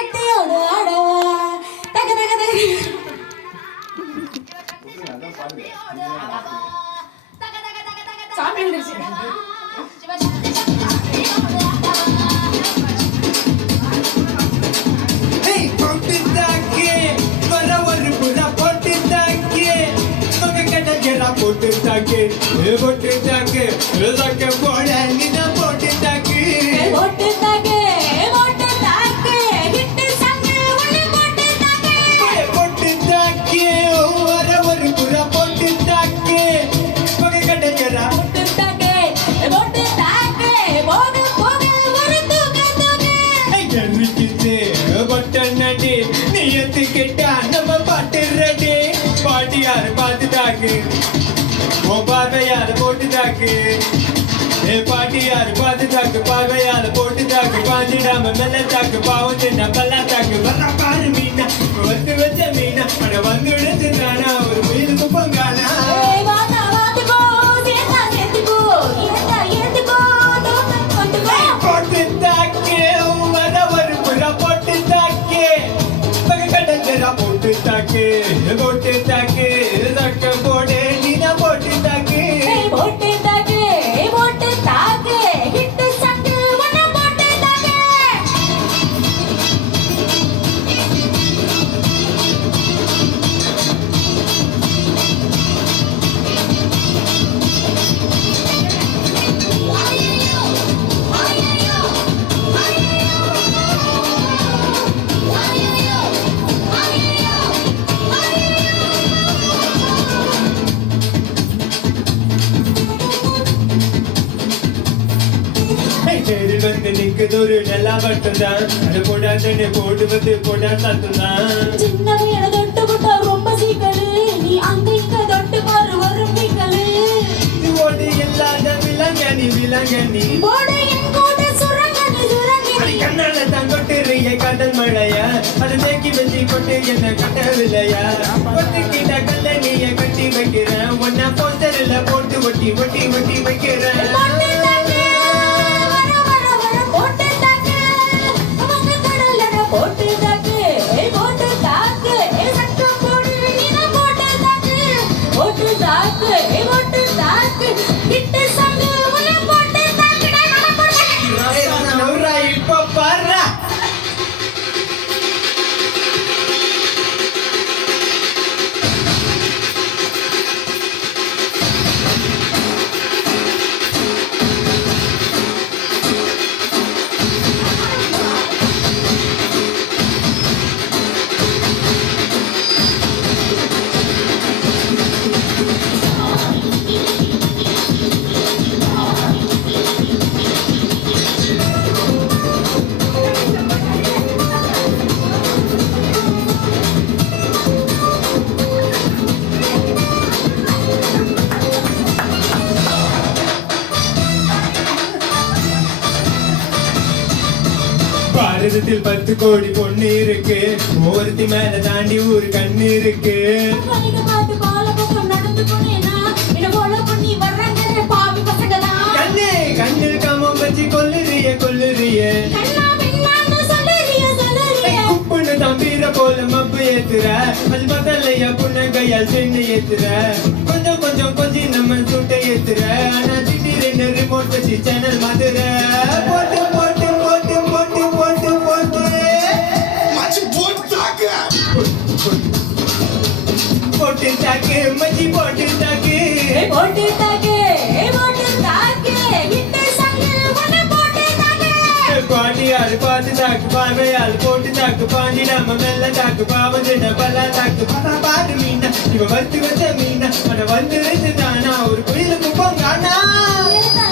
சட்டையோடு ஆடவா தக தக தக சாமி வந்துருச்சு போட்டு தாக்கு போட்டு தாக்கு போட நீ போட்டு தாக்கு போட்டு தாக்கு போட்டு தாக்கு ஹிட் சாங் ஒளி போட்டு தாக்கு போட்டு தாக்கு ஒரு புறா போட்டு தாக்கு போக கடக்கறா போட்டு தாக்கு போக போக ஒரு தூக்கு தூக்கு என்கிட்டே பட்டனடி நீ எத்துக்கிட்டா நம்ம பாட்டு ரெடி பாட்டியார் பாத்து தாக்கு பார்வையால போட்டு தாக்கு பாட்டியார் பார்த்து தாக்கு பார்வையால போட்டு தாக்கு பாஞ்சிடாம மெல்ல தாக்கு பாவம் சின்ன பல்லா தாக்கு வர பாரு மீனா வந்து வச்ச மீனா அட வந்து விடுச்சுதானா ஒரு மீனுக்கு பொங்கானா வாடா வாதுகோ சேதா சேதுகோ ஏதா போட்டு தாக்கு வர ஒரு புறா போட்டு தாக்கு பக கடங்கரா போட்டு தாக்கு தக்க போடு நீனா போட்டு தாக்கு போட்டு தாக்கு ஹிட் சாங் ஒண்ணு போட்டு தாக்கு தேரில் வந்து நிக்குதொரு நல்லா மட்டும்தான் அது போடாதே போட்டு வந்து போடா சத்துதான் சின்ன வீட தொட்டு போட்டா ரொம்ப சீக்கலு நீ அங்க இங்க தொட்டு பாரு வரும் மீக்கலு ஓடி இல்லாத விலங்கனி போடு என் கூட சுரங்கனி கண்ணால தான் கொட்டுறிய கடல் மழையா அது தேக்கி வச்சு கொட்டு என்ன கட்டவில்லையா ஒத்துக்கிட்ட கல்லணிய கட்டி வைக்கிறேன் ஒன்னா போஸ்டர்ல போட்டு ஒட்டி வைக்கிறேன் போட்டு தாக்கு சட்டம் போடு நீனா போட்டு தாக்கு ஹிட் சாங் ஒண்ணு போட்டு தாக்கு நவுரா இப்ப பாரு பாரதத்தில் 10 கோடி பொண்ணு இருக்கு ஒருத்தி மேல தாண்டி ஒரு கண்ணு இருக்கு கண்ணில் காமம் வச்சு கொல்லுறிய குப்புன்னு தம்பீர போல மப்பு ஏத்துற அது பத்தலையா புன்னங்கையால் சென்னு ஏத்துற கொஞ்சம் நம்ம சுட்ட ஏத்துற ஆனா திடீரென்னு ரிமோட் வச்சு சேனல் மாத்துற போட்டு தாக்கு மச்சி போட்டு தாக்கு ஹிட் சாங் ஒண்ணு போட்டு தாக்கு பாட்டியாரு பார்த்து தாக்கு பார்வையால் போட்டு தாக்கு பாஞ்சிடாம மெல்ல தாக்கு பாவம் சின்ன பல்லா தாக்கு பாரு மீனா இவ வந்து வச்ச மீனா அட வந்து தானா ஒரு குயிலுக்கு பொங்கானா ஏதா